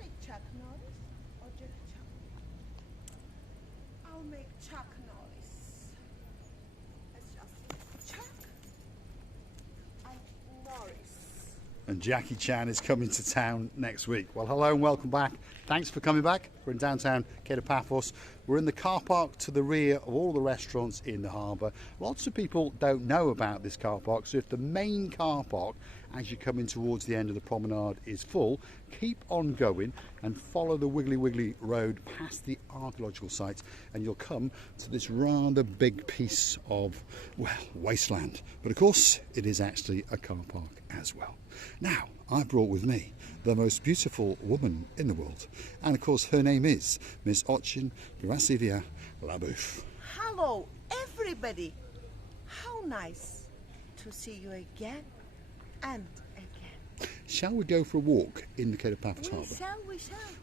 make Chuck Norris or just Chuck? I'll make Chuck Norris. Let's just Chuck and Norris. And Jackie Chan is coming to town next week. Well, hello and welcome back. Thanks for coming back. We're in downtown Kato Paphos. We're in the car park to the rear of all the restaurants in the harbour. Lots of people don't know about this car park, so if the main car park as you come in towards the end of the promenade is full, keep on going and follow the wiggly road past the archaeological site and you'll come to this rather big piece of, well, wasteland. But of course it is actually a car park as well. Now I brought with me the most beautiful woman in the world, and of course her name is Miss Ochin Gracivia Labouf. Hello everybody, how nice to see you again and again. Shall we go for a walk in the Kato Paphos Harbour?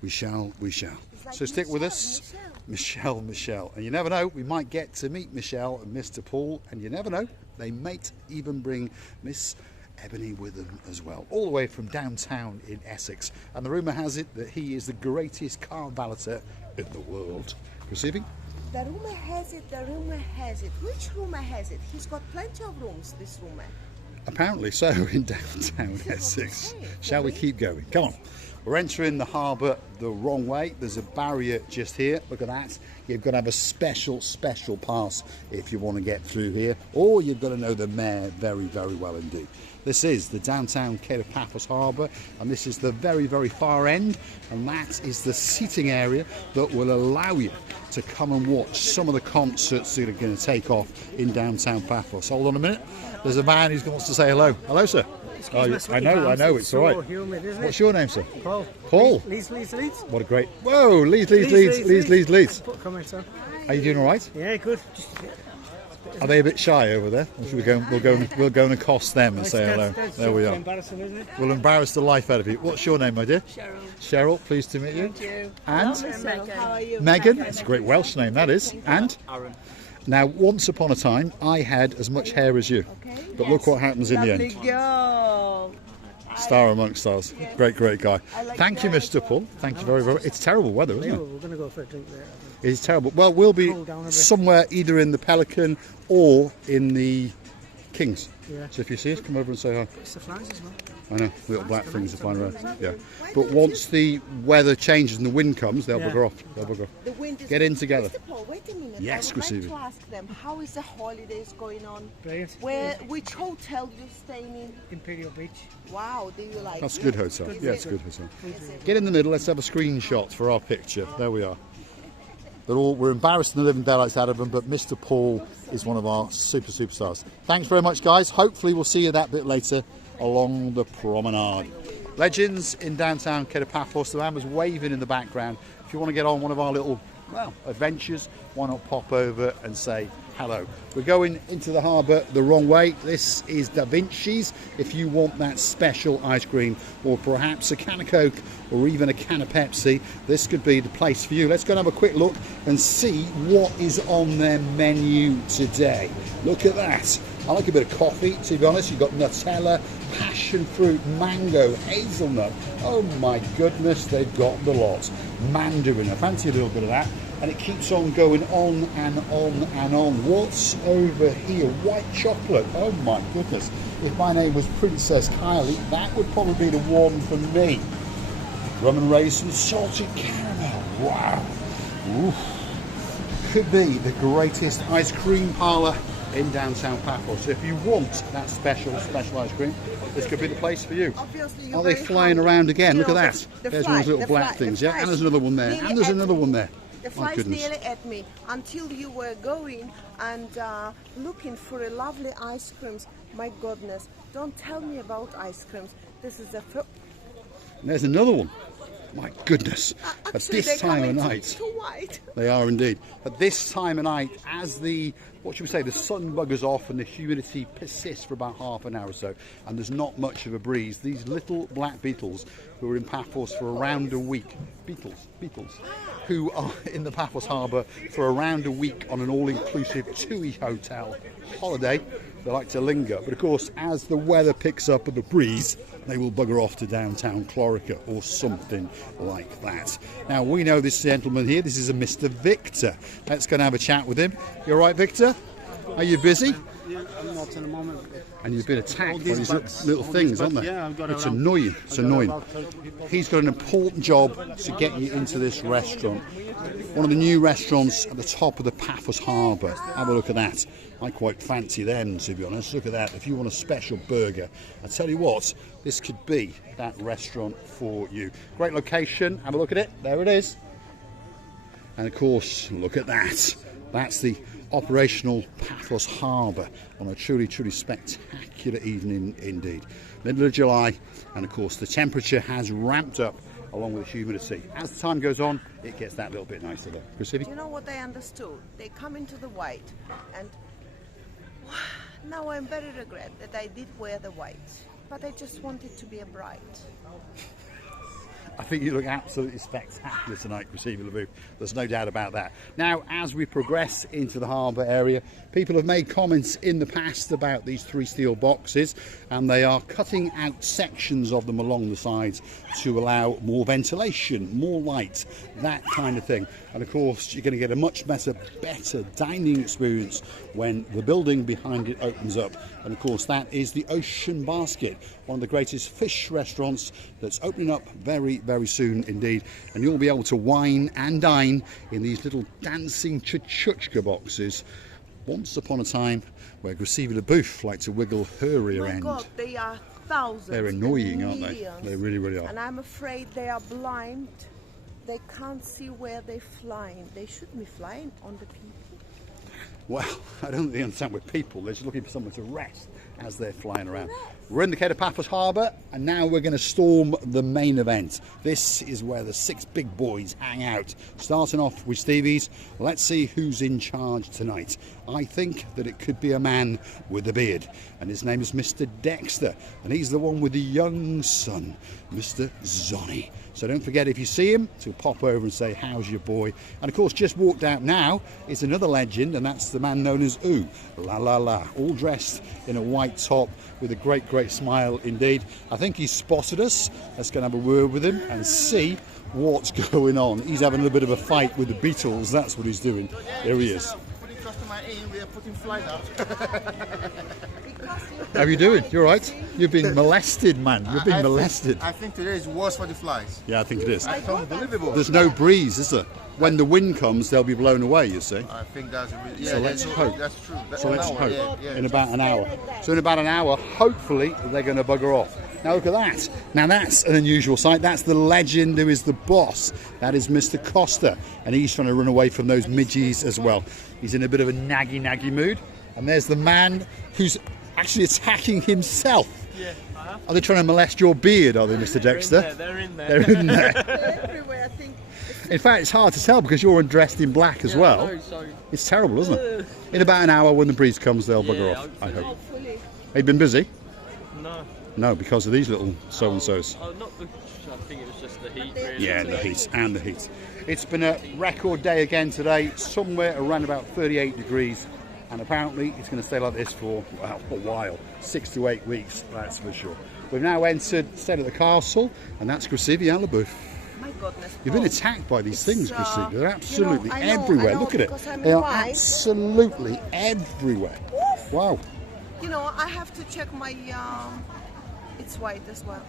We shall. Like so stick with us. Michelle. And you never know, we might get to meet Michelle and Mr. Paul, and you never know, they might even bring Miss Ebony with them as well, all the way from downtown in Essex. And the rumour has it that he is the greatest car valeter in the world. Receiving? The rumour has it. Which rumour has it? He's got plenty of rooms, this rumour. Apparently so, in downtown Essex. Shall we keep going? Come on. We're entering the harbour the wrong way. There's a barrier just here. Look at that. You've got to have a special pass if you want to get through here, or you've got to know the mayor very well indeed. This is the downtown Kato Paphos Harbour, and this is the very far end, and that is the seating area that will allow you to come and watch some of the concerts that are going to take off in downtown Paphos. Hold on a minute. There's a man who wants to say hello. Hello, sir. Oh, I know, it's all right. Humid, isn't What's your name, sir? Paul. Leeds. Leeds. What a great... Whoa, Leeds. Come on, sir. Are you doing all right? Yeah, good. Are they a bit shy over there? Or should we go? We'll go and accost them and say hello. There we are. Embarrassing, isn't it? We'll embarrass the life out of you. What's your name, my dear? Cheryl. Pleased to meet you. Thank you. And Megan. How are you? Megan. It's a great Welsh name, that is. And Aaron. now, once upon a time, I had as much hair as you, but look what happens in the end. Girl. Star amongst stars. Great guy. Thank you, Mr. Paul. Thank you very much. It's terrible weather, isn't it? We're going to go for a drink there. It's terrible. Well, we'll be somewhere either in the Pelican or in the Kings. Yeah. So if you see us, come over and say hi. It's the flies as well. I know, little black things are flying around. Yeah. But once the weather changes and the wind comes, they'll bugger off. The wind is... Get in together. Mr. Paul, wait a minute. Yes, I would like Gracivia. to ask them, how is the holidays going on? Brilliant. Which hotel you staying in? Imperial Beach. Wow, do you like That's a it? good hotel. Yeah, it's a good hotel. Get in the middle, let's have a screenshot for our picture. There we are. We're embarrassed in the living daylights out of them, but Mr. Paul is one of our superstars. Thanks very much, guys. Hopefully we'll see you that bit later along the promenade. Legends in downtown Kato Paphos. The man was waving in the background. If you want to get on one of our little, adventures, why not pop over and say hello. We're going into the harbour the wrong way. This is Da Vinci's. If you want that special ice cream, or perhaps a can of Coke, or even a can of Pepsi, this could be the place for you. Let's go and have a quick look and see what is on their menu today. Look at that. I like a bit of coffee, to be honest. You've got Nutella, passion fruit, mango, hazelnut. Oh my goodness, they've got the lot. Mandarin, I fancy a little bit of that. And it keeps on going on and on and on. What's over here? White chocolate. Oh my goodness. If my name was Princess Kylie, that would probably be the one for me. Rum and raisin, salted caramel. Wow. Oof. Could be the greatest ice cream parlour in downtown Paphos. So if you want that special ice cream, this could be the place for you. Are they flying around again? Look at that. There's one of those little black things, yeah? And there's another one there. And there's another one there. The flies nearly at me until you were going and looking for a lovely ice creams. My goodness, don't tell me about ice creams. This is a... There's another one. My goodness. Actually, at this time of night. Too white. They are indeed. At this time of night, as the what should we say, the sun buggers off and the humidity persists for about half an hour or so, and there's not much of a breeze. These little black beetles who are in Paphos for around a week, beetles, who are in the Paphos Harbour for around a week on an all-inclusive TUI hotel holiday, they like to linger. But of course, as the weather picks up and the breeze, they will bugger off to downtown Clorica or something like that. Now, we know this gentleman here. This is a Mr. Victor. Let's go and have a chat with him. You all right, Victor? Are you busy? Yeah, I'm not in the moment. And you've been attacked by these bugs. little All things, these aren't bugs, they? yeah, I've got It's around- annoying. It's I've got annoying. about 30 people. He's got an important job to get you into this restaurant. One of the new restaurants at the top of the Paphos Harbour. Have a look at that. I quite fancy them, to be honest. Look at that. If you want a special burger, I tell you what, this could be that restaurant for you. Great location. Have a look at it. There it is. And of course, look at that. That's the operational Paphos Harbour on a truly, truly spectacular evening indeed. Middle of July, and of course the temperature has ramped up along with the humidity. As the time goes on, it gets that little bit nicer though. Chrissy? You know what I understood? They come into the white, and now I'm very regret that I did wear the white, but I just wanted to be a bride. I think you look absolutely spectacular tonight, Chrissy LaBeouf. There's no doubt about that. Now, as we progress into the harbour area, people have made comments in the past about these 3 steel boxes, and they are cutting out sections of them along the sides to allow more ventilation, more light, that kind of thing. And of course, you're going to get a much better dining experience when the building behind it opens up. And of course, that is the Ocean Basket, one of the greatest fish restaurants that's opening up very, very soon indeed. And you'll be able to wine and dine in these little dancing chuchuchka boxes. Once upon a time, where Chrissy LaBeouf liked to wiggle her rear My end. God, they are thousands. They're annoying, and aren't they? millions. They really, really are. And I'm afraid they are blind. They can't see where they're flying. They shouldn't be flying on the people. Well, I don't think they understand we're people. They're just looking for somewhere to rest as they're flying around. We're in the Kato Paphos Harbour, and now we're going to storm the main event. This is where the 6 big boys hang out. Starting off with Stevie's, let's see who's in charge tonight. I think that it could be a man with a beard, and his name is Mr. Dexter, and he's the one with the young son, Mr. Zonny. So don't forget, if you see him, to pop over and say, how's your boy? And of course, just walked out now is another legend, and that's the man known as Ooh La La La, all dressed in a white top with a great, great smile indeed. I think he's spotted us. Let's go and have a word with him and see what's going on. He's having a little bit of a fight with the Beatles. That's what he's doing. There he is. Putting customer in, we are putting flight out. How are you doing? You all right? You've been molested, man. You've been molested. I think today is worse for the flies. Yeah, I think it is. It's unbelievable. There's no breeze, is there? When the wind comes, they'll be blown away, you see. I think that's really, So let's hope. That's true. So let's hope Yeah. in about an hour. So in about an hour, hopefully, they're going to bugger off. Now look at that. Now that's an unusual sight. That's the legend who is the boss. That is Mr. Costa. And he's trying to run away from those midgies as well. He's in a bit of a naggy mood. And there's the man who's actually attacking himself. Yeah, I have. Are they trying to molest your beard, are they, Mr. Dexter? They're in there. They're in there. They're everywhere, I think. In fact, it's hard to tell because you're dressed in black as well. No, so, It's terrible, isn't it? In about an hour, when the breeze comes, they'll bugger off, I hope. Hopefully. Have you been busy? no. No, because of these little so-and-sos. Oh, not the. I think it was just the heat, really. Yeah, the heat and the heat. It's been a record day again today, somewhere around about 38 degrees. And apparently it's going to stay like this for, well, a while. 6 to 8 weeks, that's for sure. We've now entered, stayed at the castle, and that's Chrissy LaBeouf. My goodness. You've been Paul. attacked by these things, It's, Chrissy. They're absolutely I know, everywhere. Look at it. because I'm They are white. absolutely everywhere. Wow. You know, I have to check my. It's white as well.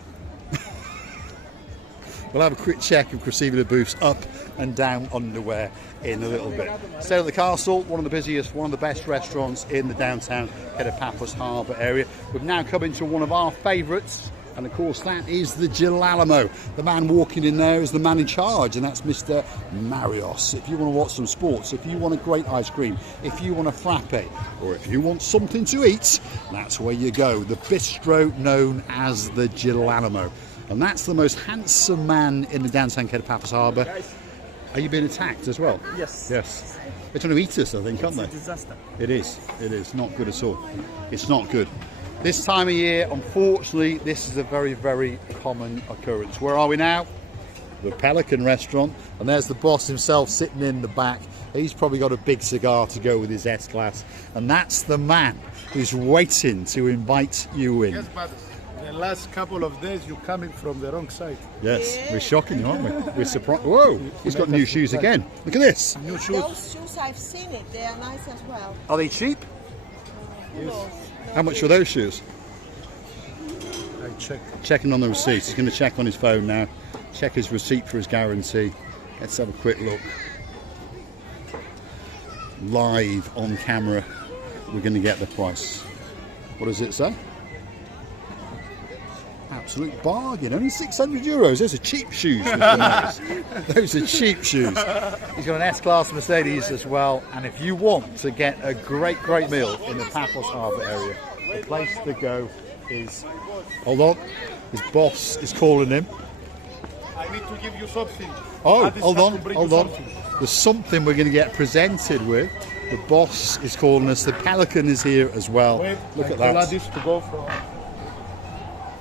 We'll have a quick check of Chrissy LaBeouf's up and down underwear in a little bit. Stay at the castle, one of the busiest, one of the best restaurants in the downtown Kato Paphos Harbour area. We've now come into one of our favourites, and of course that is the Gelalamo. The man walking in there is the man in charge, and that's Mr. Marios. If you want to watch some sports, if you want a great ice cream, if you want a frappe, or if you want something to eat, that's where you go. The bistro known as the Gelalamo. And that's the most handsome man in the downtown Kato Paphos Harbour. Are you being attacked as well? Yes. Yes. They're trying to eat us, I think, aren't they? Disaster. It is. It is not good at all. It's not good. This time of year, unfortunately, this is a very, very common occurrence. Where are we now? The Pelican restaurant, and there's the boss himself sitting in the back. He's probably got a big cigar to go with his S-Class, and that's the man who's waiting to invite you in. Yes, but the last couple of days you're coming from the wrong side. Yes, we're shocking you, aren't we? We're surprised. Whoa, he's got new shoes again. Look at this. New shoes. Those shoes, I've seen it. They are nice as well. Are they cheap? Who knows? How much were those shoes? I check. Checking on the receipt. He's going to check on his phone now. Check his receipt for his guarantee. Let's have a quick look. Live on camera, we're going to get the price. What does it say? Absolute bargain. Only €600. Those are cheap shoes. Those are cheap shoes. He's got an S-Class Mercedes as well. And if you want to get a great, great meal in the Paphos Harbour area, the place to go is... Hold on. His boss is calling him. I need to give you something. Oh, Addis hold has on, to bring hold you on. something. There's something we're going to get presented with. The boss is calling us. The Pelican is here as well. Wait, Look I at tell that. Addis to go from.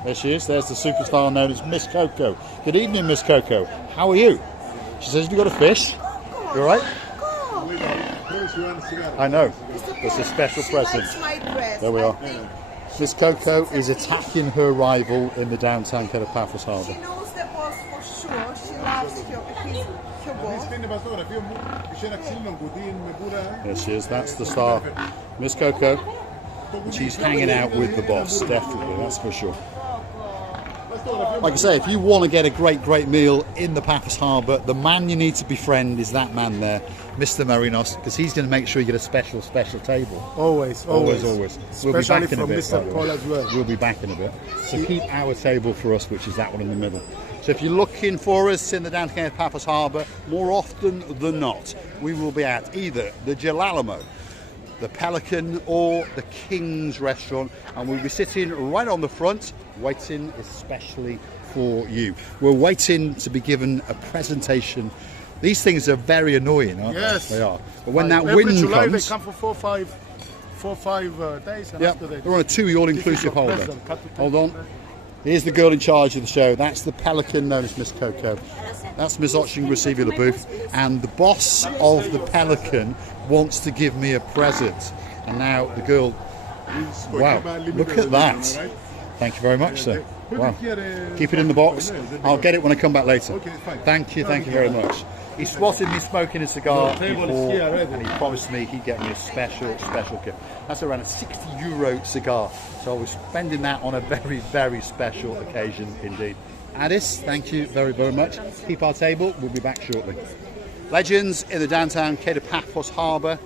There she is. There's the superstar known as Miss Coco. Good evening, Miss Coco. How are you? She says, have you got a fish? You all right? I know. It's a special She present. likes my dress. There we I are. think Miss Coco is attacking her rival in the downtown Kato Paphos Harbour. She knows the boss for sure. She loves her boss. There she is. That's the star. Miss Coco. She's hanging out with the boss, definitely, that's for sure. Like I say, if you want to get a great, great meal in the Paphos Harbour, the man you need to befriend is that man there, Mr. Marinos, because he's going to make sure you get a special, special table. Always. We'll be Especially back in a from bit. by Mr. the Paul way. as well. We'll be back in a bit. So keep our table for us, which is that one in the middle. So if you're looking for us in the downtown Paphos Harbour, more often than not, we will be at either the Gelalamo, the Pelican or the King's restaurant, and we'll be sitting right on the front waiting especially for you. We're waiting to be given a presentation. These things are very annoying, aren't Yes. they? They are. But when that Every wind July comes, they come for four, five days, and yeah, after that, they're on a 2 all-inclusive This is your holiday. present, Kato Hold on. Here's the girl in charge of the show. That's the Pelican known as Miss Coco. That's Miss Otching receiving the booth. And the boss of the Pelican wants to give me a present. And now the girl... Wow, look at that. Thank you very much, sir. Wow. Keep it in the box. I'll get it when I come back later. Thank you very much. He spotted me smoking a cigar before, and he promised me he'd get me a special gift. That's around a €60 cigar, so I was spending that on a very, very special occasion indeed. Addis, thank you very, very much. Keep our table. We'll be back shortly. Legends in the downtown Kato Paphos Harbour,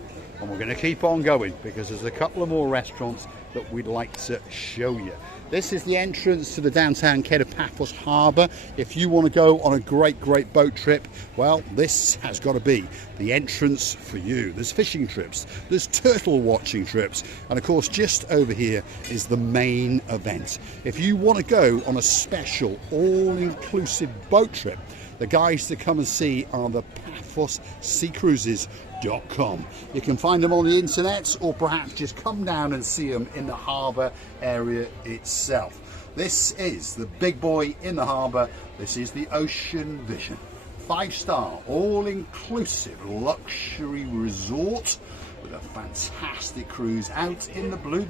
and we're going to keep on going because there's a couple of more restaurants that we'd like to show you. This is the entrance to the downtown Kato Paphos Harbour. If you want to go on a great, great boat trip, well, this has got to be the entrance for you. There's fishing trips, there's turtle watching trips, and of course just over here is the main event. If you want to go on a special all-inclusive boat trip, the guys to come and see are the PaphosSeaCruises.com. You can find them on the internet, or perhaps just come down and see them in the harbour area itself. This is the big boy in the harbour. This is the Ocean Vision. 5-star, all-inclusive luxury resort with a fantastic cruise out in the blue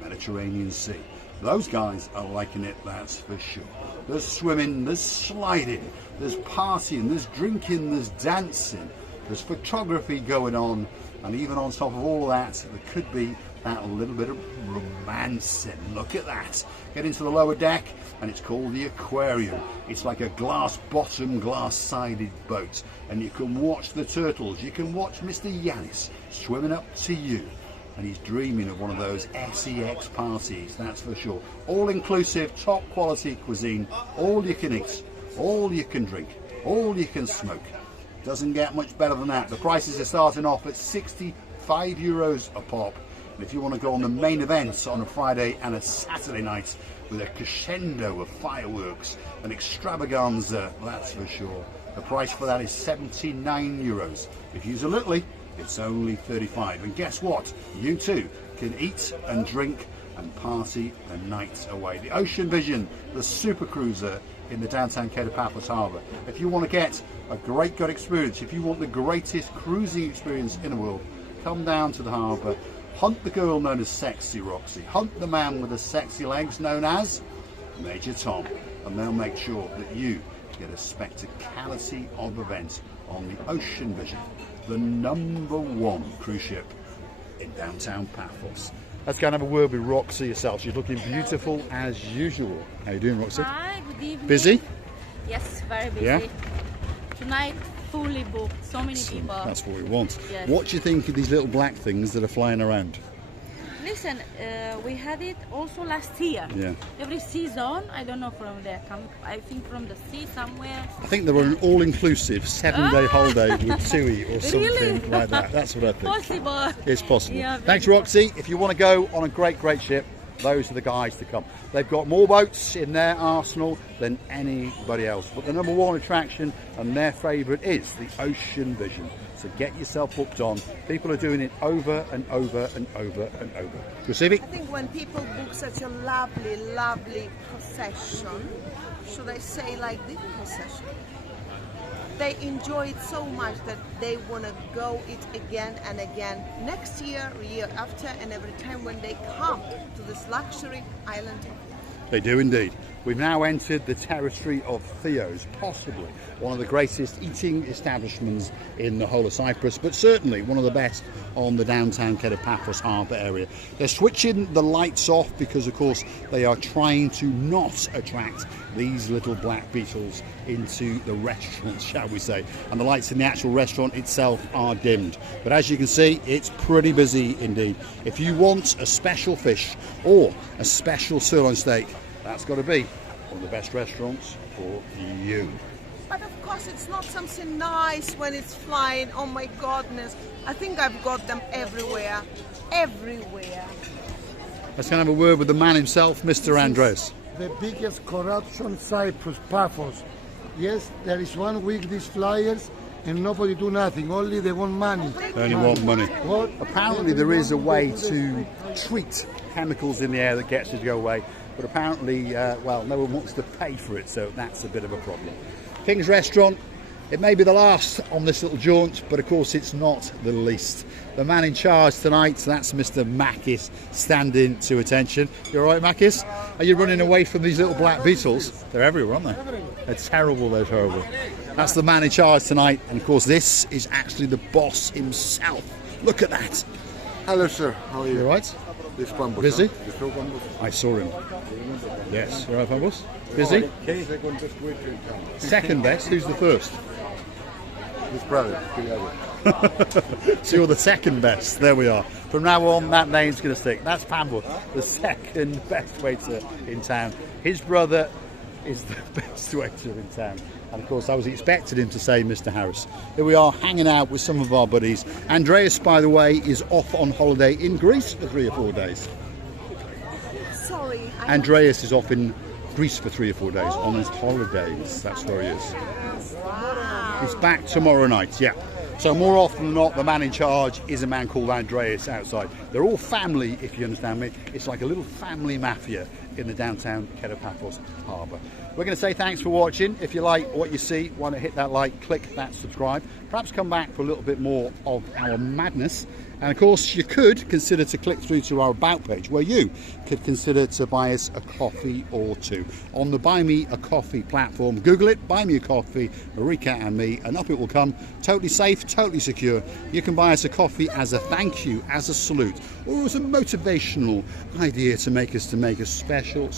Mediterranean Sea. Those guys are liking it, that's for sure. There's swimming, there's sliding, there's partying, there's drinking, there's dancing, there's photography going on, and even on top of all of that, there could be that little bit of romancing. Look at that. Get into the lower deck, and it's called the Aquarium. It's like a glass bottom, glass sided boat, and you can watch the turtles. You can watch Mr. Yanis swimming up to you. And he's dreaming of one of those SEX parties, that's for sure. All-inclusive, top-quality cuisine, all you can eat, all you can drink, all you can smoke. Doesn't get much better than that. The prices are starting off at €65 a pop. And if you want to go on the main events on a Friday and a Saturday night with a crescendo of fireworks, an extravaganza, that's for sure, The price for that is €79. If you use a Little, it's only 35. And guess what? You too can eat and drink and party the night away. The Ocean Vision, the super cruiser in the downtown Kato Paphos Harbour. If you want to get a great gut experience, if you want the greatest cruising experience in the world, come down to the harbour, hunt the girl known as Sexy Roxy, hunt the man with the sexy legs known as Major Tom, and they'll make sure that you get a spectacality of events on the Ocean Vision, the #1 cruise ship in downtown Paphos. Let's go and have a word with Roxy herself. She's looking beautiful as usual. How you doing, Roxy? Hi, good evening. Busy? Yes, very busy. Yeah? Tonight, fully booked. So many people. That's what we want. Yes. What do you think of these little black things that are flying around? Listen, we had it also last year. Yeah. Every season, I don't know from there. I think from the sea somewhere. I think they were an all-inclusive 7-day holiday with TUI or something Really? like that. That's what I think. Possible. It's possible. Yeah, Thanks, very Roxy. If you want to go on a great ship, those are the guys to come. They've got more boats in their arsenal than anybody else. But the #1 attraction and their favourite is the Ocean Vision. So get yourself booked on. People are doing it over and over and over and over. Receive it? I think when people book such a lovely, lovely possession, should I say like this possession, they enjoy it so much that they want to go it again and again next year, year after, and every time when they come to this luxury island. They do indeed. We've now entered the territory of Theo's, possibly one of the greatest eating establishments in the whole of Cyprus, but certainly one of the best on the downtown Kato Paphos Harbour area. They're switching the lights off because, of course, they are trying to not attract these little black beetles into the restaurant, shall we say. And the lights in the actual restaurant itself are dimmed. But as you can see, it's pretty busy indeed. If you want a special fish or a special sirloin steak, that's got to be one of the best restaurants for you. But of course it's not something nice when it's flying. Oh my goodness. I think I've got them everywhere. Everywhere. Let's have a word with the man himself, Mr. Andres. The biggest corruption Cyprus, Paphos. Yes, there is 1 week these flyers and nobody do nothing. Only they want money. They only want money. What? Apparently there is a way to treat chemicals in the air that gets it to go away, but apparently, well, no one wants to pay for it, so that's a bit of a problem. King's Restaurant, it may be the last on this little jaunt, but of course it's not the least. The man in charge tonight, that's Mr. Makis, standing to attention. You all right, Makis? Are you running away from these little black beetles? They're everywhere, aren't they? They're terrible, they're terrible. That's the man in charge tonight, and of course this is actually the boss himself. Look at that. Hello, sir. How are you? You all right? This Paphos. Busy? Huh? You know Paphos? I saw him. Yes, you all right, Paphos? Busy? Second best waiter in town. Second best, who's the first? His brother, Kato. So you're the second best. There we are. From now on, that name's going to stick. That's Paphos, the second best waiter in town. His brother is the best waiter in town. And of course, I was expecting him to say Mr. Harris. Here we are hanging out with some of our buddies. Andreas, by the way, is off on holiday in Greece for 3 or 4 days. Sorry. Andreas is off in Greece for 3 or 4 days on his holidays. That's where he is. He's back tomorrow night, yeah. So more often than not, the man in charge is a man called Andreas outside. They're all family, if you understand me. It's like a little family mafia in the downtown Kato Paphos Harbour. We're going to say thanks for watching. If you like what you see, why not hit that like, click that subscribe. Perhaps come back for a little bit more of our madness. And of course, you could consider to click through to our About page, where you could consider to buy us a coffee or two. On the Buy Me a Coffee platform, Google it, Buy Me a Coffee, Marika and me, and up it will come. Totally safe, totally secure. You can buy us a coffee as a thank you, as a salute, or as a motivational idea to make a special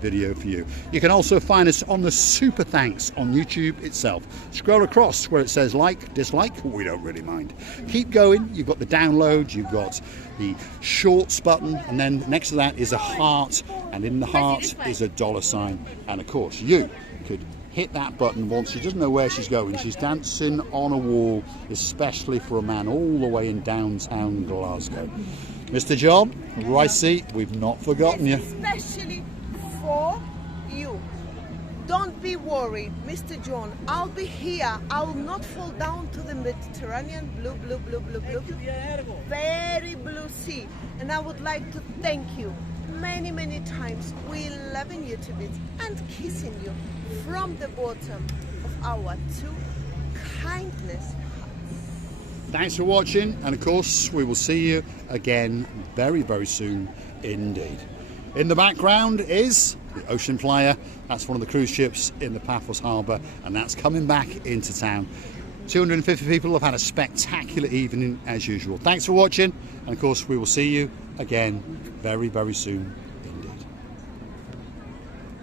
video for you. You can also find us on the Super Thanks on YouTube itself. Scroll across where it says like, dislike, we don't really mind. Keep going, you've got the download, you've got the shorts button, and then next to that is a heart, and in the heart is a $sign. And of course you could hit that button once. She doesn't know where she's going. She's dancing on a wall, especially for a man all the way in downtown Glasgow. Mr. John, Ricey, we've not forgotten you. Especially for you. Don't be worried, Mr. John. I'll be here. I will not fall down to the Mediterranean blue, very blue sea. And I would like to thank you many, many times. We loving you to bits and kissing you from the bottom of our two kindness. Thanks for watching, and of course we will see you again very, very soon indeed. In the background is the Ocean Flyer. That's one of the cruise ships in the Paphos Harbour, and that's coming back into town. 250 people have had a spectacular evening as usual. Thanks for watching, and of course we will see you again very, very soon